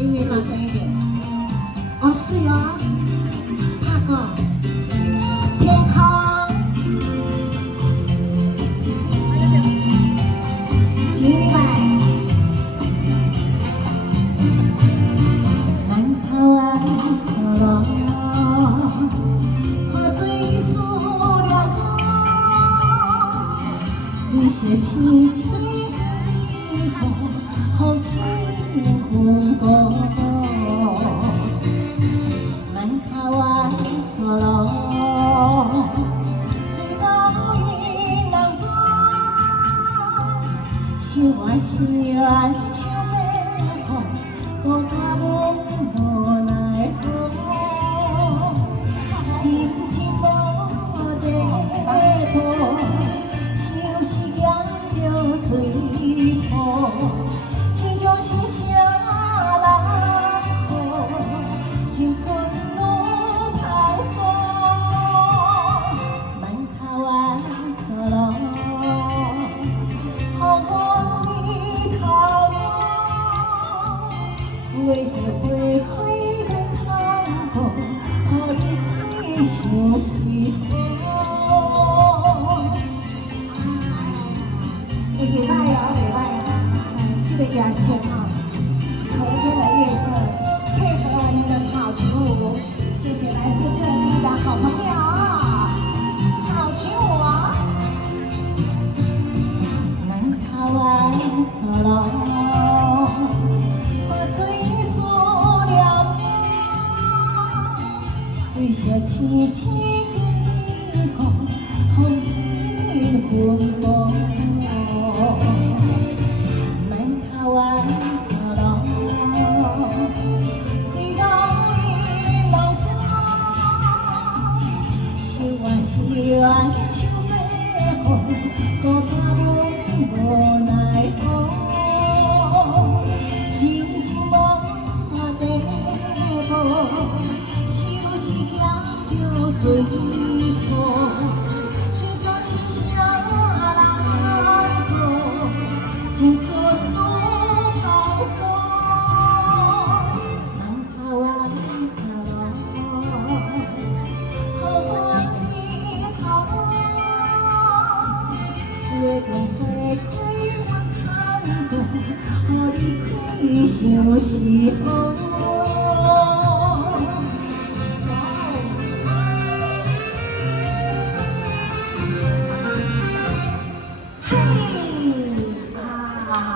音乐大声一点。哦，是哦，那个天空，几百，南头湾沙路，看水思念我，水色清清风轻风过。 我心愿像要好，孤单无奈何，心情无地步，想是咸着水泡，心中是啥人苦，青春路跑索，满口湾沙路，为是花开莲塘河，予你开想是好。会袂歹哦，袂歹哦，这个夜色哦，和天的月色配合我们的草裙舞，谢谢来自各地的好朋友，草裙舞哦，南头湾沙路。 水色清清风轻风过，满口湾沙路，水流伊人走，想愿像要好，孤单无奈何，心情无地步。 水泡，心中是啥人做？青春路跑索，南头湾沙路，好欢喜头，月光花开阮看过，予你开想是好。